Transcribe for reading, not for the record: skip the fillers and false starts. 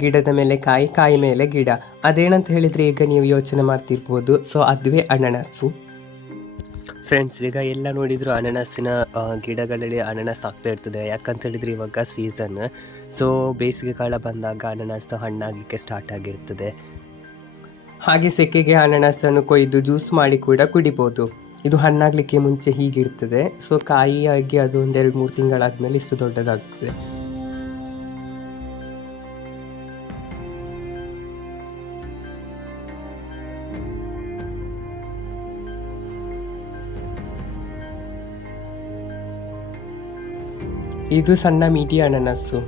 ಗಿಡದ ಮೇಲೆ ಕಾಯಿ, ಕಾಯಿ ಮೇಲೆ ಗಿಡ. ಅದೇನಂತ ಹೇಳಿದರೆ ಈಗ ನೀವು ಯೋಚನೆ ಮಾಡ್ತಿರ್ಬೋದು. ಸೊ ಅದುವೇ ಅನನಸ್ಸು ಫ್ರೆಂಡ್ಸ್. ಈಗ ಎಲ್ಲ ನೋಡಿದ್ರು ಅನನಸ್ಸಿನ ಗಿಡಗಳಲ್ಲಿ ಅನನಸ್ ಆಗ್ತಾ ಇರ್ತದೆ. ಯಾಕಂತ ಹೇಳಿದರೆ ಇವಾಗ ಸೀಸನ್. ಸೊ ಬೇಸಿಗೆ ಕಾಲ ಬಂದಾಗ ಅನನಸ್ ಹಣ್ಣಾಗಲಿಕ್ಕೆ ಸ್ಟಾರ್ಟ್ ಆಗಿರ್ತದೆ. ಹಾಗೆ ಸೆಕೆಗೆ ಅನನಸನ್ನು ಕೊಯ್ದು ಜ್ಯೂಸ್ ಮಾಡಿ ಕೂಡ ಕುಡಿಬೋದು. ಇದು ಹಣ್ಣಾಗಲಿಕ್ಕೆ ಮುಂಚೆ ಹೀಗಿರ್ತದೆ. ಸೊ ಕಾಯಿಯಾಗಿ ಅದು 1-2-3 ತಿಂಗಳಾದಮೇಲೆ ಇಷ್ಟು ದೊಡ್ಡದಾಗ್ತದೆ. ಇದು ಸಣ್ಣ ಮೀಡಿಯ ಅನನಸ್ಸು.